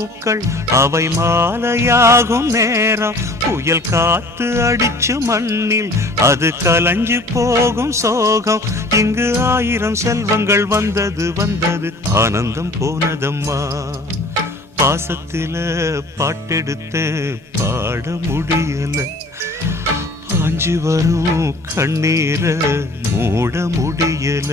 பூக்கள் அவை மாலையாகும் நேரம் புயல் காத்து அடிச்சு மண்ணில் அது கலஞ்சு போகும் சோகம் இங்கு 1000 செல்வங்கள் வந்தது வந்தது ஆனந்தம் போனதம்மா பாசத்தில பாட்டெடுத்த பாட முடியல பாஞ்சு வரும் கண்ணீர மூட முடியல